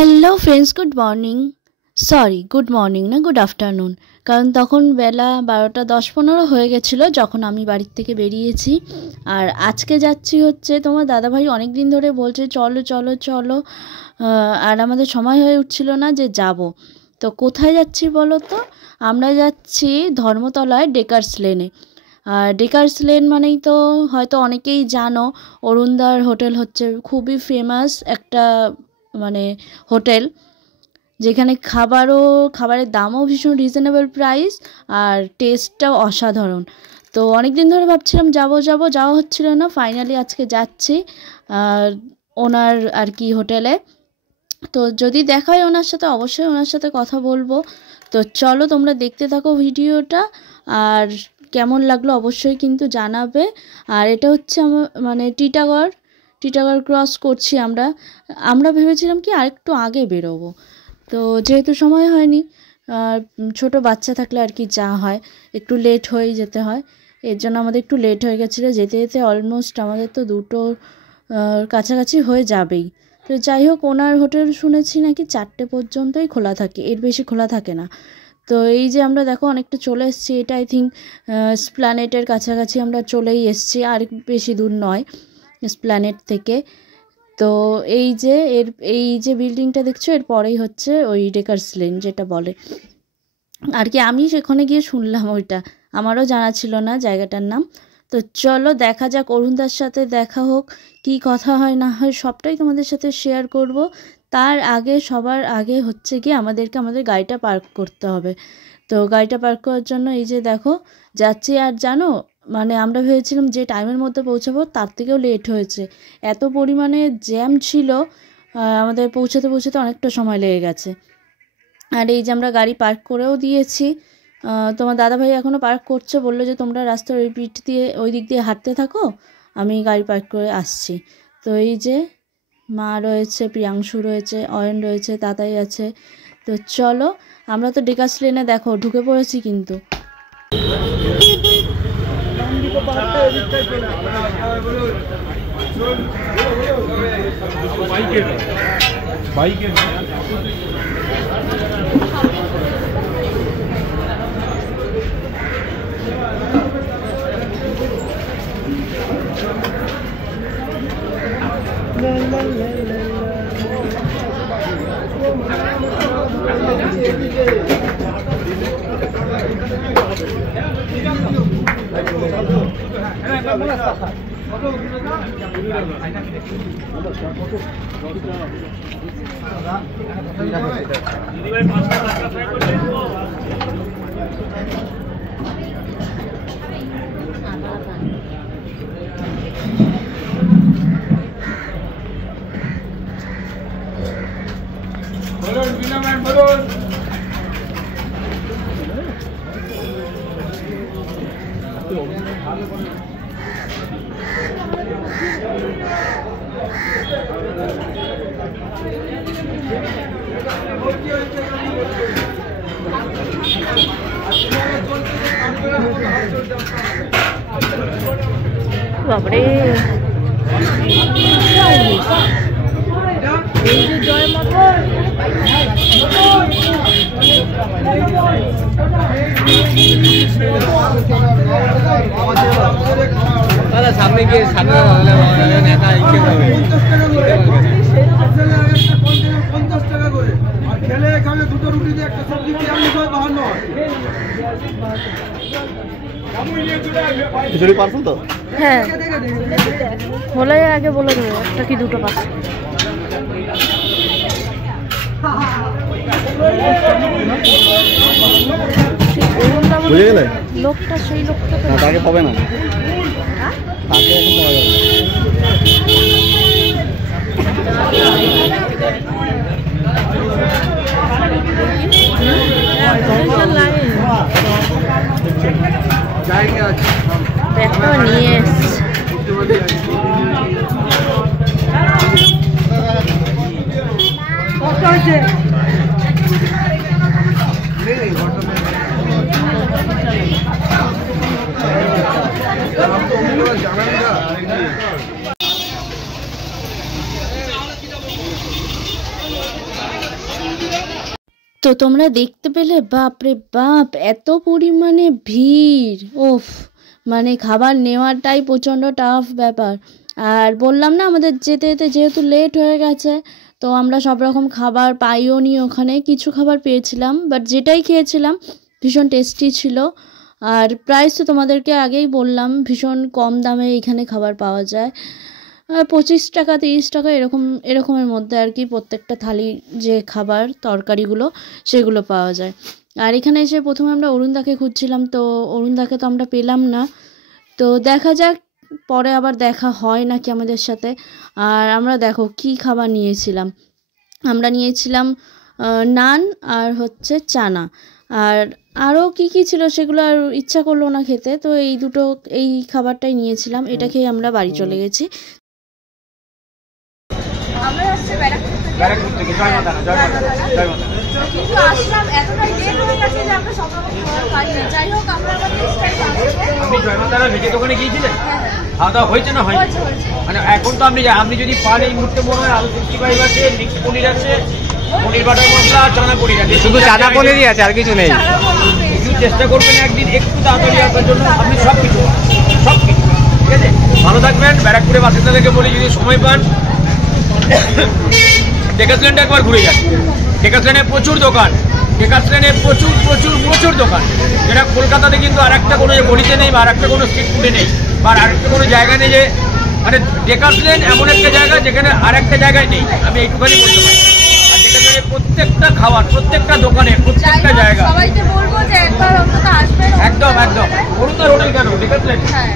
Hello friends, good morning. Sorry, good morning না, good afternoon. কারণ তখন বেলা 12টা 10-15 হয়ে গেছিলো যখন আমি বাড়ির থেকে বেরিয়েছি। আর আজকে যাচ্ছি হচ্ছে, তোমার দাদাভাই অনেক দিন ধরে বলছে চলো চলো চলো, আর আমাদের সময় হয়ে উঠছিল না যে যাব। তো কোথায় যাচ্ছি বলো তো? আমরা যাচ্ছি ধর্মতলায় ডেকার্স লেনে। আর ডেকার্স লেন মানেই তো হয়তো অনেকেই জানো, অরুণদার হোটেল হচ্ছে খুবই ফেমাস একটা মানে হোটেল, যেখানে খাবারের দামও ভীষণ রিজনেবল প্রাইস আর টেস্টটাও অসাধারণ। তো অনেক দিন ধরে ভাবছিলাম যাওয়া হচ্ছিল না, ফাইনালি আজকে যাচ্ছি ওনার আর কি হোটেলে। তো যদি দেখা হয় ওনার সাথে, অবশ্যই ওনার সাথে কথা বলবো। তো চলো তোমরা দেখতে থাকো ভিডিওটা, আর কেমন লাগলো অবশ্যই কিন্তু জানাবে। আর এটা হচ্ছে আমার টিটাগড় ক্রস করছি আমরা ভেবেছিলাম কি আরেকটু আগে বেরোবো, তো যেহেতু সময় হয়নি, ছোট বাচ্চা থাকলে আর কি যা হয় একটু লেট হয়ে যেতে হয়, এর জন্য আমাদের একটু লেট হয়ে গেছিলো যেতে যেতে। অলমোস্ট আমাদের তো 2টোর কাছাকাছি হয়ে যাবেই। তো যাই হোক, ওনার হোটেল শুনেছি নাকি 4টে পর্যন্তই খোলা থাকে, এর বেশি খোলা থাকে না। তো এই যে আমরা দেখো অনেকটা চলে এসেছি, এটা আই থিঙ্ক এসপ্ল্যানেডের কাছাকাছি আমরা চলেই এসেছি, আর বেশি দূর নয় এসপ্ল্যানেড থেকে। তো এই যে বিল্ডিংটা দেখছো, এর পরেই হচ্ছে ওই ডেকার্স লেন যেটা বলে আর কি। আমি সেখানে গিয়ে শুনলাম, ওইটা আমারও জানা ছিল না জায়গাটার নাম। তো চলো দেখা যাক, অরুণদার সাথে দেখা হোক, কি কথা হয় না হয় সবটাই তোমাদের সাথে শেয়ার করব। তার আগে সবার আগে হচ্ছে গিয়ে আমাদেরকে আমাদের গাড়িটা পার্ক করতে হবে। তো গাড়িটা পার্ক করার জন্য এই যে দেখো যাচ্ছি। আর জানো, মানে আমরা ভেবেছিলাম যে টাইমের মধ্যে পৌঁছাবো, তার থেকেও লেট হয়েছে, এত পরিমাণে জ্যাম ছিল। আমাদের পৌঁছাতে অনেকটা সময় লেগে গেছে। আর এই যে আমরা গাড়ি পার্ক করেও দিয়েছি, তোমার দাদাভাই এখনও পার্ক করছে, বললো যে তোমরা রাস্তার ওই দিক দিয়ে হাঁটতে থাকো, আমি গাড়ি পার্ক করে আসছি। তো এই যে মা রয়েছে, প্রিয়াংশু রয়েছে, অয়ন রয়েছে, তাতাই আছে। তো চলো, আমরা তো ডেকার্স লেনে দেখো ঢুকে পড়েছি কিন্তু। বাবরে, এই যে জয় মাতা, সামনে গিয়ে সামনে 50 টাকা করে, আর খেলে এখানে 2টো রুটি দিয়ে একটা সবজি দিয়ে আমি 52। খিচুড়ি পার্সেল তো? হ্যাঁ, বলে আগে বলে দেবো একটা কি 2টো পার্সেল। বুঝে গেলে লোকটা, সেই লোকটা তো তাকে পাবে না, তাকে এখন পাওয়া যাবে ব্যাগটা নিয়ে এসছে। তো তোমরা দেখতে পেলে, বাপ রে বাপ, এত পরিমাণে ভিড়! ওফ, মানে খাবার নেওয়াটাই প্রচণ্ড টাফ ব্যাপার। আর বললাম না, আমাদের যেতে যেতে যেহেতু লেট হয়ে গেছে, তো আমরা সব রকম খাবার পাইও নি ওখানে। কিছু খাবার পেয়েছিলাম, বাট যেটাই খেয়েছিলাম ভীষণ টেস্টি ছিল। আর প্রাইস তো তোমাদেরকে আগেই বললাম, ভীষণ কম দামে এখানে খাবার পাওয়া যায়। 25 টাকা 30 টাকা এরকমের মধ্যে আর কি প্রত্যেকটা থালি যে খাবার তরকারিগুলো সেগুলো পাওয়া যায়। আর এখানে এসে প্রথমে আমরা অরুণদাকে খুঁজছিলাম, তো অরুণদাকে তো আমরা পেলাম না। তো দেখা যাক পরে আবার দেখা হয় নাকি আমাদের সাথে। আর আমরা দেখো কি খাবার নিয়েছিলাম, আমরা নিয়েছিলাম নান আর হচ্ছে চানা, আর আরও কী কী ছিল সেগুলো আর ইচ্ছা করলো না খেতে, তো এই খাবারটাই নিয়েছিলাম। এটা খেয়ে আমরা বাড়ি চলে গেছি। আমরা আসছে ব্যারাকপুর থেকে কিন্তু আসলাম এতটাই লেট হয়ে গেছে যে আমরা সব রকম খাবার পাইনি। যাই হোক, আমরা আবার নেক্সট টাইম আসবো। আপনি জয়মাতারা ভেজে দোকানে গিয়েছিলেন? খাওয়া দাওয়া হয়েছে না হয়নি? মানে এখন তো আপনি যদি পান এই মুহূর্তে মনে হয় আলু 65 আছে, মিক্স পনির আছে, পনির বাটার মশলা, চানা পনির আছে, শুধু চানা পনিরই আছে, আর কিছু নেই। একটু চেষ্টা করবেন একদিন একটু তাড়াতাড়ি আসার জন্য। আপনি সব কিছু ঠিক আছে। ভালো থাকবেন। ব্যারাকপুরে বাসিন্দাদেরকে বলি, যদি সময় পান ডেকাসল্যান্ডে একবার ঘুরে যান। ডেকাসল্যান্ডে প্রচুর দোকান, ডেকাসল্যান্ডে প্রচুর দোকান, যেটা কলকাতাতে কিন্তু আর একটা কোনো গলিতে নেই, বা আর একটা কোনো স্ট্রিট ফুডে নেই, বা আর একটা কোনো জায়গা নেই। যে মানে ডেকাসল্যান্ড এমন একটা জায়গা যেখানে আর একটা জায়গায় নেই, আমি এইটুখানি বলতে পারি। আর ডেকাসল্যান্ডে প্রত্যেকটা খাবার, প্রত্যেকটা দোকানে, প্রত্যেকটা জায়গা, সবাইকে বলবো যে একবার অন্তত আসবেন। একদম অরুণদার হোটেল কেন ডেকাসল্যান্ড? হ্যাঁ,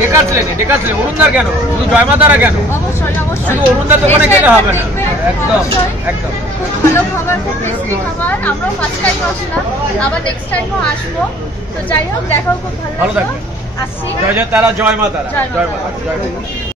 ডেকাসল্যান্ড অরুণদার কেন? শুধু জয়মাতারা কেন? অবশ্যই শুধু অরুণদার দোকানে গেলে হবে না। একদম ভালো খাবার, খুব টেস্টি খাবার। আমরাও ফার্স্ট টাইম আসলাম, আবার নেক্সট টাইমও আসবো। তো যাই হোক, দেখাও খুব ভালো ভালো লাগলো। থাকবেন। আসছি। জয় জয় তারা, জয় মা তারা, জয় মা তারা, জয় মা।